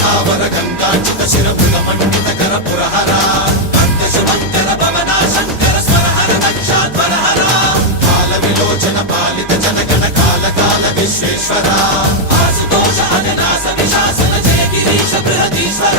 సావర గంగాచిత శిరమృగ మండిత కర పురహర అంతశుమంతర భవన శంకర స్వరహర దక్షాధ్వరహర కాల విలోచన పాలిత జనగణ కాల కాల విశ్వేశ్వర ఆశుతోష అజనాశ విశాసన జయ గిరీశ బృహదీశ్వర